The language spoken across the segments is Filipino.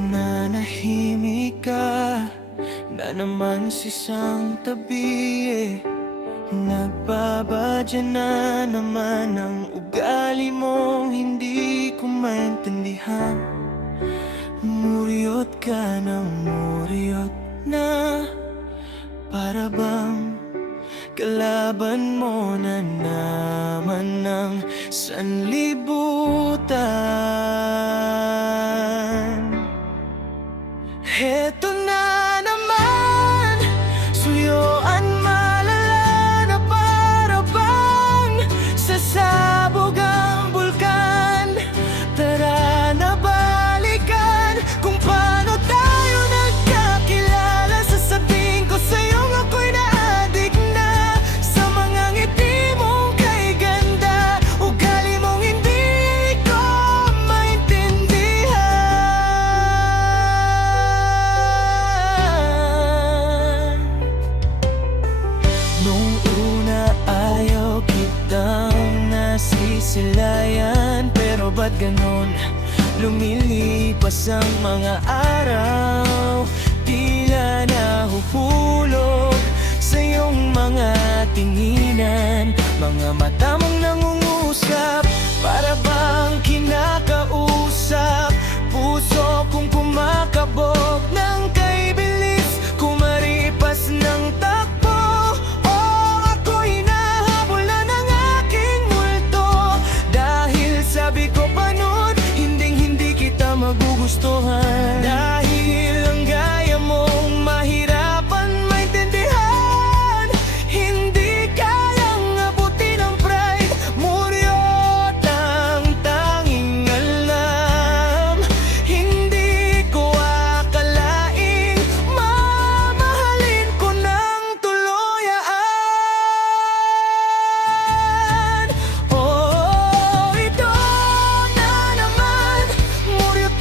Nananahimik ka na naman sa isang tabi Nagbabadya na naman ang ugali mong hindi ko maintindihan Muryot ka ng muryot na para bang kalaban mo na naman ng sanlibutan Heto na naman, suyuan malala na para bang sasabog ang bulkan Tara na balikan kung paano tayo nagkakilala Sasabihin ko sa'yong ako'y naadik na sa mga ngiti mong kay ganda Ugali mong hindi ko maintindihan Nung una ayaw kitang nasisilayan Pero ba't ganon? Lumilipas ang mga araw Tila nahuhulog sa iyong mga tinginan Mga mata mong nangungusap Para bang kinakausap Puso kong kumakabog ng kay bilis Kumaripas ng takbo O ako'y nahabol na ng aking multo Dahil sabi ko panood Hinding-hindi kita magugustuhan Dahil ang gaya mong mahirapan maintindihan Hindi kayang abutin ang pride Muryot ang tanging alam Hindi ko akalaing mamahalin ko ng tuluyan Oh, ito na naman Muryot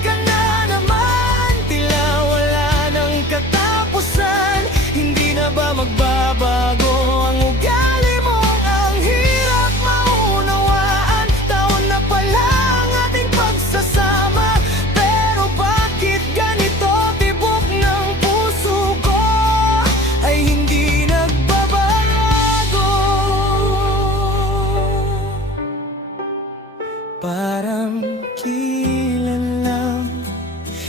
ka na naman Tila wala ng katapusan Hindi na ba magbabago ang ugali mo Ang hirap maunawaan Taon na pala ang ating pagsasama Pero bakit ganito tibok ng puso ko Ay hindi nagbabago Parang kailan lang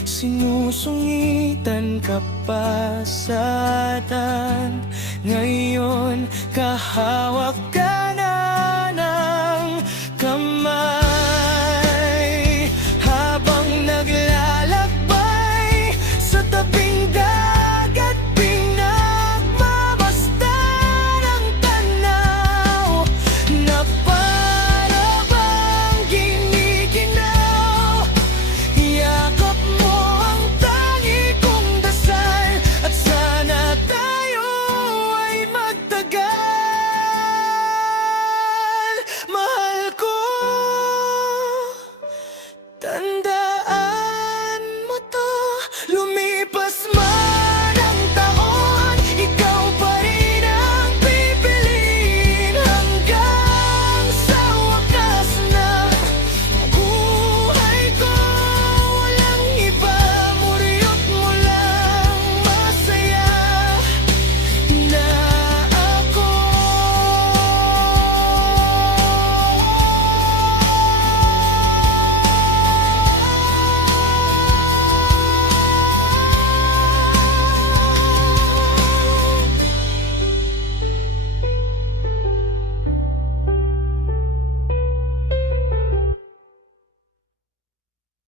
Sinusungitan ka pa sa atan Ngayon kahawak